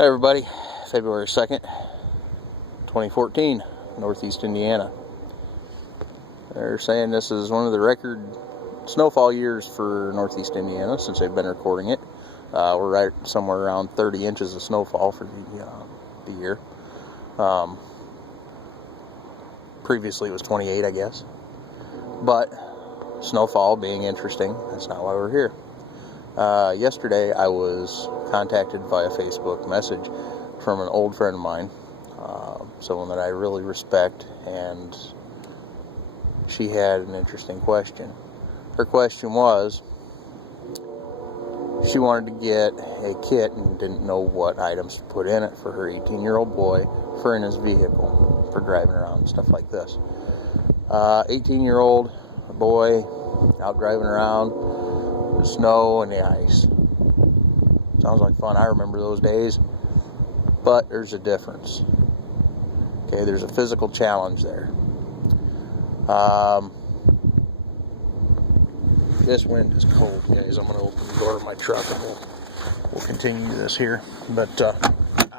Hi everybody, February 2nd, 2014, Northeast Indiana. They're saying this is one of the record snowfall years for Northeast Indiana since they've been recording it. We're right somewhere around 30 inches of snowfall for the year. Previously it was 28, I guess. But snowfall being interesting, that's not why we're here. Yesterday I was contacted via Facebook message from an old friend of mine, someone that I really respect, and she had an interesting question. Her question was, she wanted to get a kit and didn't know what items to put in it for her 18-year-old boy for in his vehicle for driving around and stuff like this. 18-year-old boy out driving around, the snow and the ice. Sounds like fun. I remember those days, but there's a difference. Okay, there's a physical challenge there. This wind is cold, guys. I'm going to open the door of my truck and we'll continue this here, but out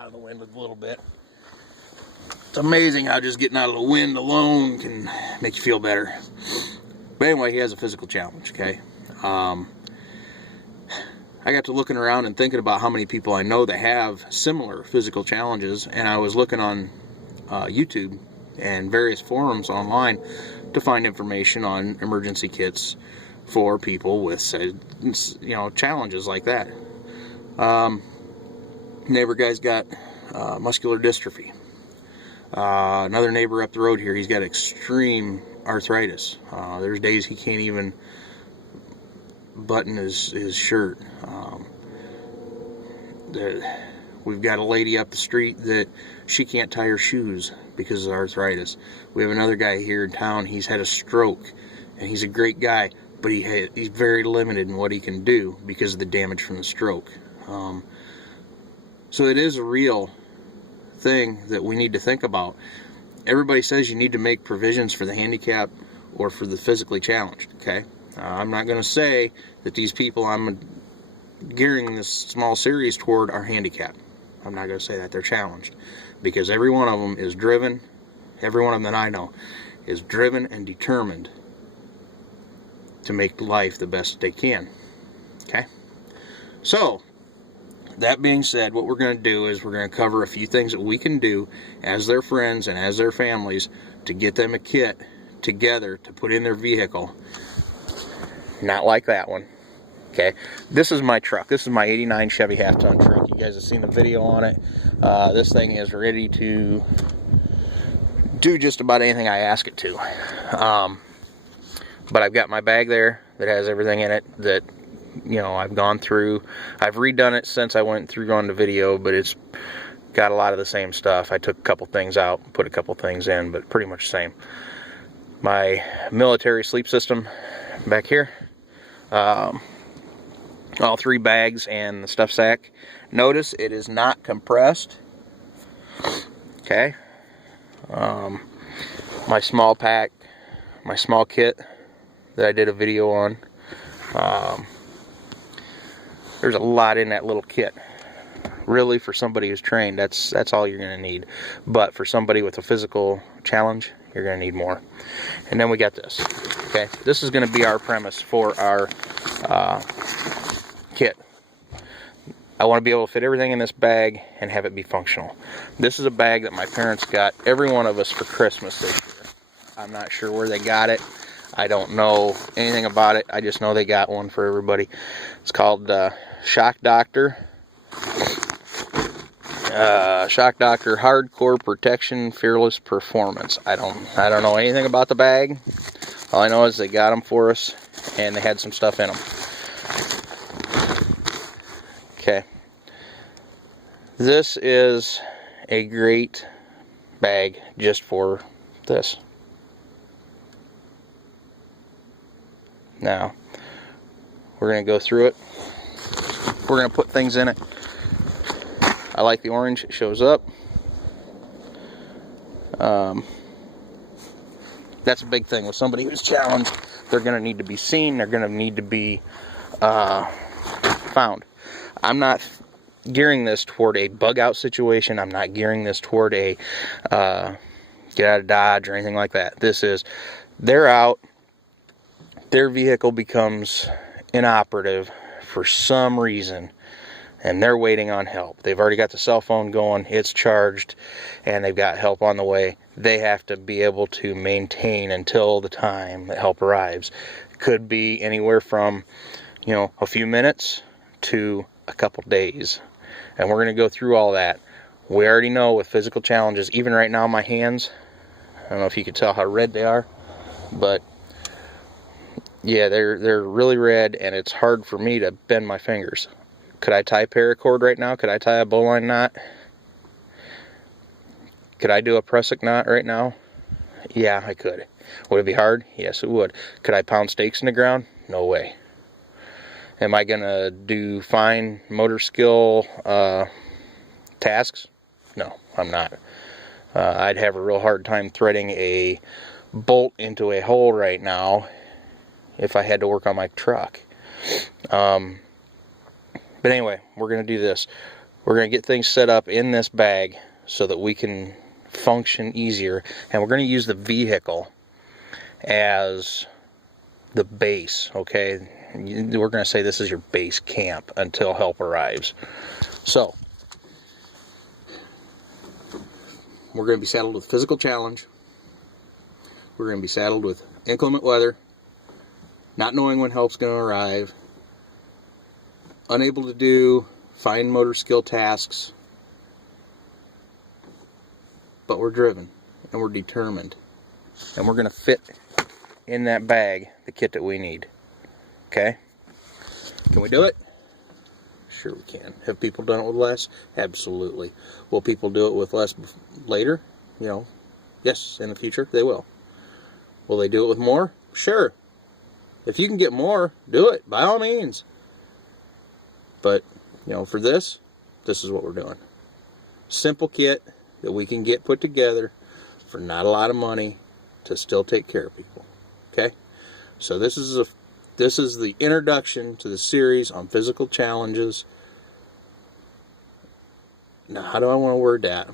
of the wind a little bit. It's amazing how just getting out of the wind alone can make you feel better. But anyway, he has a physical challenge, okay? I got to looking around and thinking about how many people I know that have similar physical challenges, and I was looking on YouTube and various forums online to find information on emergency kits for people with, challenges like that. Neighbor guy's got muscular dystrophy. Another neighbor up the road here, he's got extreme arthritis. There's days he can't even button his shirt. We've got a lady up the street that she can't tie her shoes because of arthritis. We have another guy here in town, he's had a stroke, and he's a great guy, but he's very limited in what he can do because of the damage from the stroke. So it is a real thing that we need to think about. Everybody says you need to make provisions for the handicapped or for the physically challenged, okay? I'm not going to say that these people I'm gearing this small series toward are handicapped. I'm not going to say that. They're challenged, because every one of them is driven, every one of them that I know is driven and determined to make life the best they can, okay? So that being said, what we're going to do is we're going to cover a few things that we can do as their friends and as their families to get them a kit together to put in their vehicle. Not like that one. Okay, this is my truck. This is my 89 Chevy half-ton truck. You guys have seen the video on it. This thing is ready to do just about anything I ask it to. But I've got my bag there that has everything in it that, I've gone through. I've redone it since I went through on the video, but it's got a lot of the same stuff. I took a couple things out, put a couple things in, but pretty much the same. My military sleep system back here. All 3 bags and the stuff sack. Notice it is not compressed. Okay. My small pack, my small kit that I did a video on. There's a lot in that little kit. Really, for somebody who's trained, that's all you're going to need. But for somebody with a physical challenge, you're going to need more. And then we got this. Okay, this is going to be our premise for our kit. I want to be able to fit everything in this bag and have it be functional. This is a bag that my parents got every one of us for Christmas this year. I'm not sure where they got it. I don't know anything about it. I just know they got one for everybody. It's called Shock Doctor. Shock Doctor Hardcore Protection Fearless Performance. I don't know anything about the bag. All I know is they got them for us and they had some stuff in them. Okay. This is a great bag just for this. Now, we're going to go through it. We're going to put things in it. I like the orange. It shows up. That's a big thing with somebody who's challenged. They're going to need to be seen. They're going to need to be found. I'm not gearing this toward a bug out situation. I'm not gearing this toward a get out of Dodge or anything like that. This is, they're out, their vehicle becomes inoperative for some reason, and they're waiting on help. They've already got the cell phone going, it's charged, and they've got help on the way. They have to be able to maintain until the time that help arrives. Could be anywhere from, you know, a few minutes to a couple days. And we're going to go through all that. We already know with physical challenges, even right now my hands, I don't know if you can tell how red they are, but yeah, they're really red, and it's hard for me to bend my fingers. Could I tie paracord right now? Could I tie a bowline knot? Could I do a prusik knot right now? Yeah, I could. Would it be hard? Yes, it would. Could I pound stakes in the ground? No way. Am I going to do fine motor skill tasks? No, I'm not. I'd have a real hard time threading a bolt into a hole right now if I had to work on my truck. But anyway, we're going to do this. We're going to get things set up in this bag so that we can function easier. And we're going to use the vehicle as the base, okay? We're going to say this is your base camp until help arrives. So, we're going to be saddled with physical challenge. We're going to be saddled with inclement weather, not knowing when help's going to arrive, unable to do fine motor skill tasks, but we're driven and we're determined, and we're going to fit in that bag the kit that we need. Okay? Can we do it? Sure we can. Have people done it with less? Absolutely. Will people do it with less later? You know, yes, in the future they will. Will they do it with more? Sure. If you can get more, do it, by all means. But, you know, for this is what we're doing. Simple kit that we can get put together for not a lot of money to still take care of people. Okay? So this is the introduction to the series on physical challenges. Now, how do I want to word that?